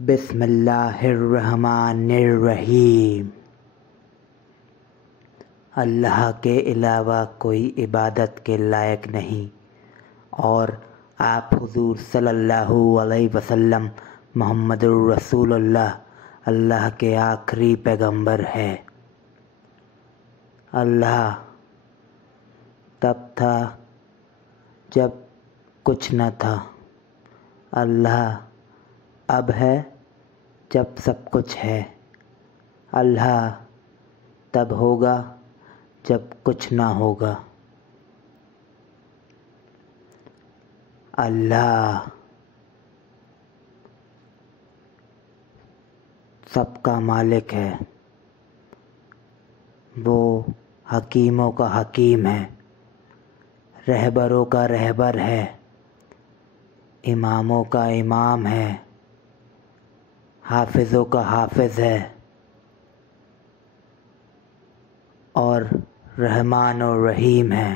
بسم اللہ الرحمن الرحیم۔ اللہ کے علاوہ کوئی عبادت کے لائق نہیں، اور آپ حضور صلی اللہ علیہ وسلم محمد الرسول اللہ کے آخری پیغمبر ہے۔ اللہ تب تھا جب کچھ نہ تھا، اللہ اب ہے جب سب کچھ ہے، اللہ تب ہوگا جب کچھ نہ ہوگا۔ اللہ سب کا مالک ہے، وہ حکیموں کا حکیم ہے، رہبروں کا رہبر ہے، اماموں کا امام ہے، حافظوں کا حافظ ہے، اور رحمان و رحیم ہے۔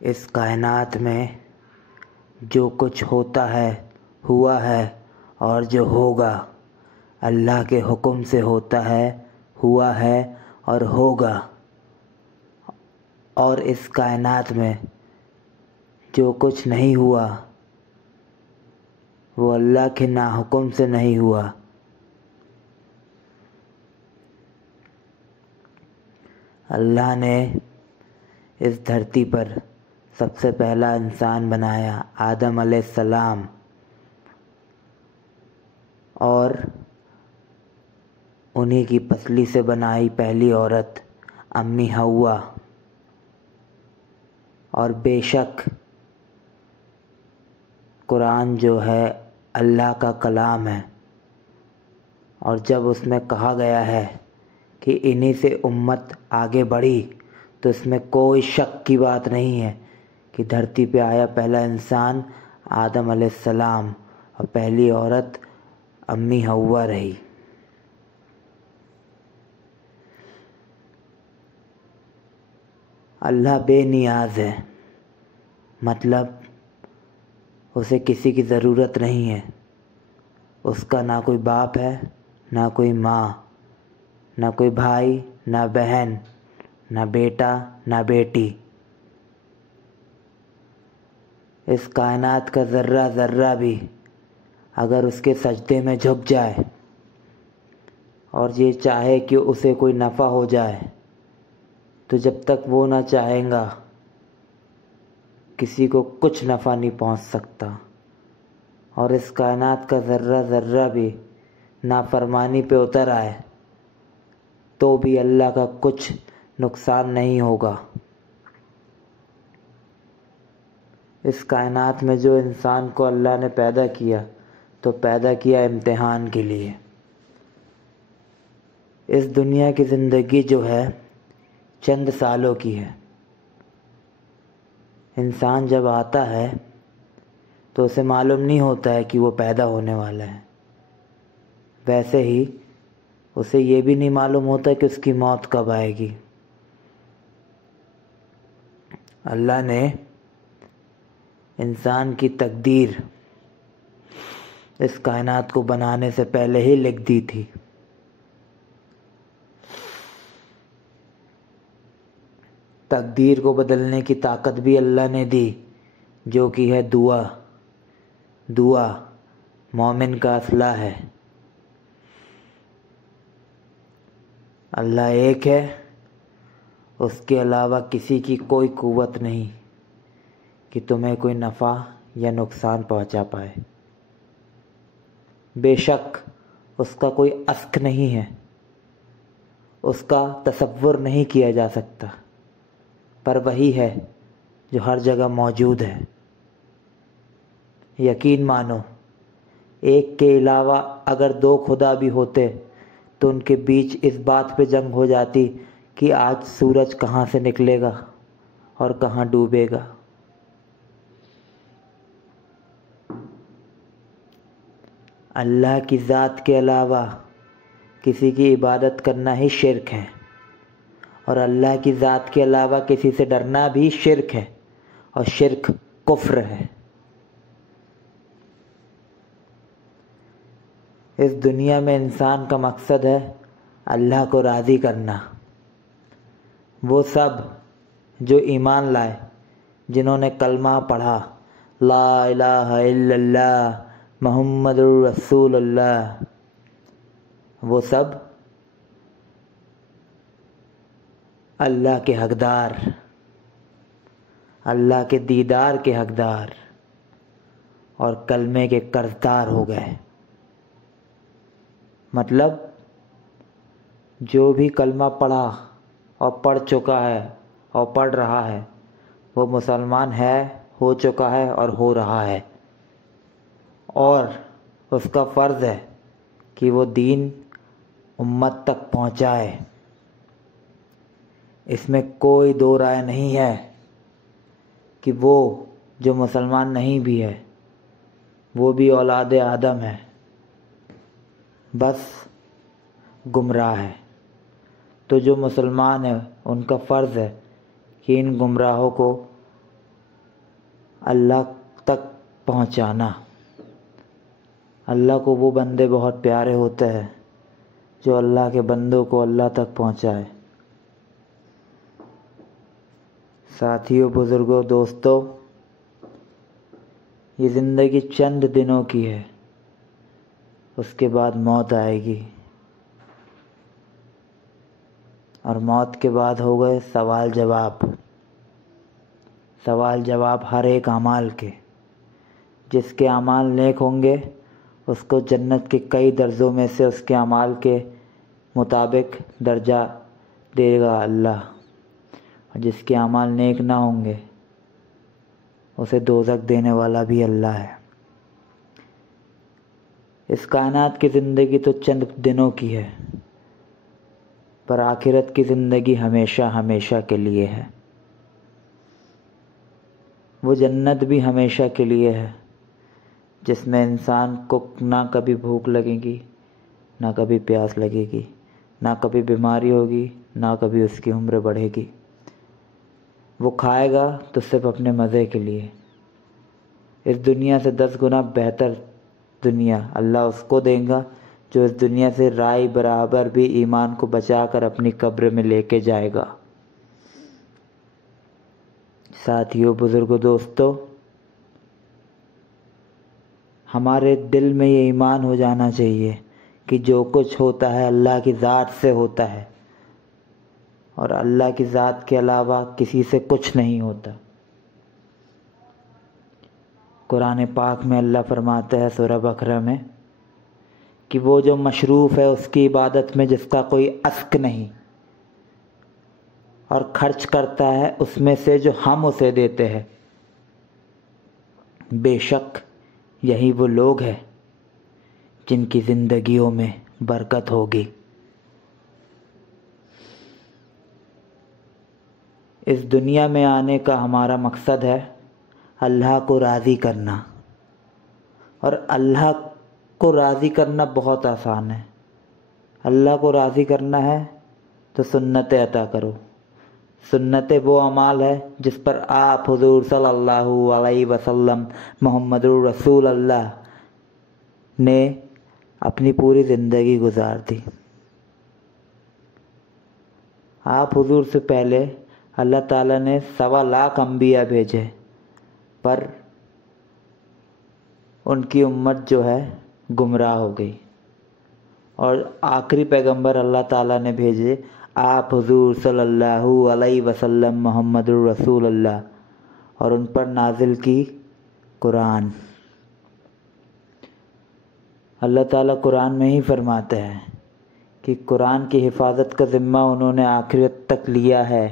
اس کائنات میں جو کچھ ہوتا ہے، ہوا ہے، اور جو ہوگا اللہ کے حکم سے ہوتا ہے، ہوا ہے اور ہوگا۔ اور اس کائنات میں جو کچھ نہیں ہوا وہ اللہ کے ناحکم سے نہیں ہوا۔ اللہ نے اس دھرتی پر سب سے پہلا انسان بنایا، آدم علیہ السلام، اور انہی کی پسلی سے بنائی پہلی عورت امی حوا۔ اور بے شک قرآن جو ہے اللہ کا کلام ہے، اور جب اس میں کہا گیا ہے کہ انہی سے امت آگے بڑھی تو اس میں کوئی شک کی بات نہیں ہے کہ دھرتی پہ آیا پہلا انسان آدم علیہ السلام، اور پہلی عورت امی حوا رہی۔ اللہ بے نیاز ہے، مطلب اسے کسی کی ضرورت نہیں ہے۔ اس کا نہ کوئی باپ ہے، نہ کوئی ماں، نہ کوئی بھائی، نہ بہن، نہ بیٹا، نہ بیٹی۔ اس کائنات کا ذرہ ذرہ بھی اگر اس کے سجدے میں جھک جائے اور یہ چاہے کہ اسے کوئی نفع ہو جائے، تو جب تک وہ نہ چاہیں گا کسی کو کچھ نفع نہیں پہنچ سکتا۔ اور اس کائنات کا ذرہ ذرہ بھی نافرمانی پہ اتر آئے تو بھی اللہ کا کچھ نقصان نہیں ہوگا۔ اس کائنات میں جو انسان کو اللہ نے پیدا کیا تو پیدا کیا امتحان کے لیے۔ اس دنیا کی زندگی جو ہے چند سالوں کی ہے۔ انسان جب آتا ہے تو اسے معلوم نہیں ہوتا ہے کہ وہ پیدا ہونے والا ہے، ویسے ہی اسے یہ بھی نہیں معلوم ہوتا کہ اس کی موت کب آئے گی۔ اللہ نے انسان کی تقدیر اس کائنات کو بنانے سے پہلے ہی لکھ دی تھی۔ تقدیر کو بدلنے کی طاقت بھی اللہ نے دی، جو کہ ہے دعا۔ دعا مومن کا اسلحہ ہے۔ اللہ ایک ہے، اس کے علاوہ کسی کی کوئی قوت نہیں کہ تمہیں کوئی نفع یا نقصان پہنچا پائے۔ بے شک اس کا کوئی عسق نہیں ہے، اس کا تصور نہیں کیا جا سکتا، پر وہی ہے جو ہر جگہ موجود ہے۔ یقین مانو، ایک کے علاوہ اگر دو خدا بھی ہوتے تو ان کے بیچ اس بات پہ جنگ ہو جاتی کہ آج سورج کہاں سے نکلے گا اور کہاں ڈوبے گا۔ اللہ کی ذات کے علاوہ کسی کی عبادت کرنا ہی شرک ہے، اور اللہ کی ذات کے علاوہ کسی سے ڈرنا بھی شرک ہے، اور شرک کفر ہے۔ اس دنیا میں انسان کا مقصد ہے اللہ کو راضی کرنا۔ وہ سب جو ایمان لائے، جنہوں نے کلمہ پڑھا، لا الہ الا اللہ محمد الرسول اللہ، وہ سب اللہ کے حقدار، اللہ کے دیدار کے حقدار اور کلمے کے قرضدار ہو گئے۔ مطلب جو بھی کلمہ پڑھا اور پڑھ چکا ہے اور پڑھ رہا ہے، وہ مسلمان ہے، ہو چکا ہے اور ہو رہا ہے، اور اس کا فرض ہے کہ وہ دین امت تک پہنچائے۔ اس میں کوئی دو رائے نہیں ہے کہ وہ جو مسلمان نہیں بھی ہے وہ بھی اولاد آدم ہے، بس گمراہ ہے۔ تو جو مسلمان ہیں ان کا فرض ہے کہ ان گمراہوں کو اللہ تک پہنچانا۔ اللہ کو وہ بندے بہت پیارے ہوتے ہیں جو اللہ کے بندوں کو اللہ تک پہنچائے۔ ساتھیوں، بزرگوں، دوستوں، یہ زندگی چند دنوں کی ہے، اس کے بعد موت آئے گی، اور موت کے بعد ہو گئے سوال جواب۔ سوال جواب ہر ایک اعمال کے۔ جس کے اعمال نیک ہوں گے اس کو جنت کے کئی درجوں میں سے اس کے اعمال کے مطابق درجہ دے گا اللہ، اور جس کے اعمال نیک نہ ہوں گے اسے دوزخ دینے والا بھی اللہ ہے۔ اس کائنات کی زندگی تو چند دنوں کی ہے، پر آخرت کی زندگی ہمیشہ ہمیشہ کے لیے ہے۔ وہ جنت بھی ہمیشہ کے لیے ہے جس میں انسان کو نہ کبھی بھوک لگے گی، نہ کبھی پیاس لگے گی، نہ کبھی بیماری ہوگی، نہ کبھی اس کی عمر بڑھے گی۔ وہ کھائے گا تو صرف اپنے مزے کے لیے۔ اس دنیا سے 10 گنا بہتر دنیا اللہ اس کو دے گا جو اس دنیا سے رائی برابر بھی ایمان کو بچا کر اپنی قبر میں لے کے جائے گا۔ ساتھیوں، بزرگوں، دوستوں، ہمارے دل میں یہ ایمان ہو جانا چاہیے کہ جو کچھ ہوتا ہے اللہ کی ذات سے ہوتا ہے، اور اللہ کی ذات کے علاوہ کسی سے کچھ نہیں ہوتا۔ قرآن پاک میں اللہ فرماتا ہے سورہ بقرہ میں کہ وہ جو مشروف ہے اس کی عبادت میں جس کا کوئی عسق نہیں، اور خرچ کرتا ہے اس میں سے جو ہم اسے دیتے ہیں، بے شک یہی وہ لوگ ہیں جن کی زندگیوں میں برکت ہوگی۔ اس دنیا میں آنے کا ہمارا مقصد ہے اللہ کو راضی کرنا، اور اللہ کو راضی کرنا بہت آسان ہے۔ اللہ کو راضی کرنا ہے تو سنتیں عطا کرو۔ سنتیں وہ اعمال ہے جس پر آپ حضور صلی اللہ علیہ وسلم محمد الرسول اللہ نے اپنی پوری زندگی گزار دی۔ آپ حضور سے پہلے اللہ تعالیٰ نے 1.25 لاکھ انبیاء بھیجے، پر ان کی امت جو ہے گمراہ ہو گئی، اور آخری پیغمبر اللہ تعالیٰ نے بھیجے آپ حضور صلی اللہ علیہ وسلم محمد الرسول اللہ، اور ان پر نازل کی قرآن۔ اللہ تعالیٰ قرآن میں ہی فرماتے ہیں کہ قرآن کی حفاظت کا ذمہ انہوں نے آخرت تک لیا ہے،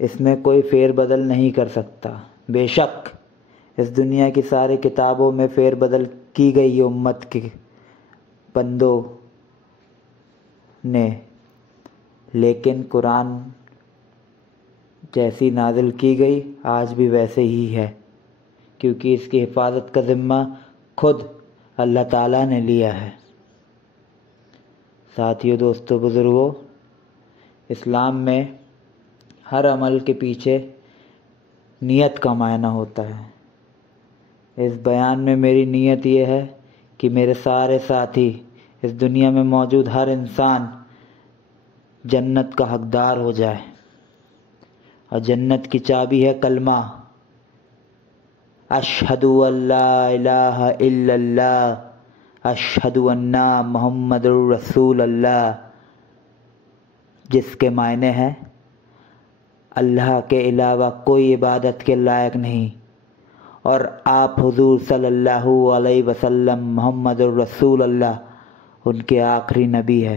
اس میں کوئی فیر بدل نہیں کر سکتا۔ بے شک اس دنیا کی ساری کتابوں میں فیر بدل کی گئی امت کے بندوں نے، لیکن قرآن جیسی نازل کی گئی آج بھی ویسے ہی ہے، کیونکہ اس کی حفاظت کا ذمہ خود اللہ تعالیٰ نے لیا ہے۔ ساتھیوں، دوستوں، بزرگوں، اسلام میں ہر عمل کے پیچھے نیت کا معنی ہوتا ہے۔ اس بیان میں میری نیت یہ ہے کہ میرے سارے ساتھی، اس دنیا میں موجود ہر انسان جنت کا حقدار ہو جائے، اور جنت کی چابی ہے کلمہ اشہد ان لا الہ الا اللہ اشہد ان محمد الرسول اللہ، جس کے معنی ہے اللہ کے علاوہ کوئی عبادت کے لائق نہیں، اور آپ حضور صلی اللہ علیہ وسلم محمد الرسول اللہ ان کے آخری نبی ہے۔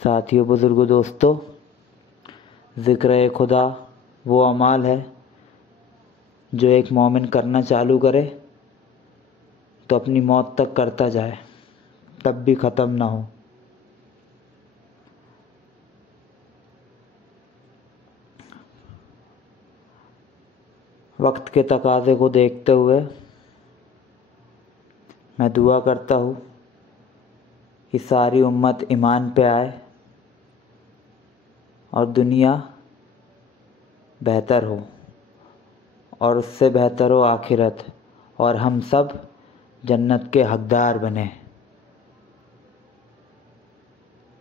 ساتھیو، بزرگو، دوستو، ذکر خدا وہ اعمال ہے جو ایک مومن کرنا چالو کرے تو اپنی موت تک کرتا جائے، تب بھی ختم نہ ہو۔ وقت کے تقاضے کو دیکھتے ہوئے میں دعا کرتا ہوں کہ ساری امت ایمان پہ آئے اور دنیا بہتر ہو، اور اس سے بہتر ہو آخرت، اور ہم سب جنت کے حقدار بنیں۔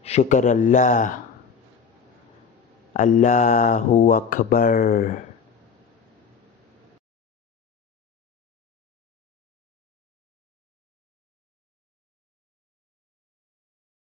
شکر اللہ، اللہ اکبر۔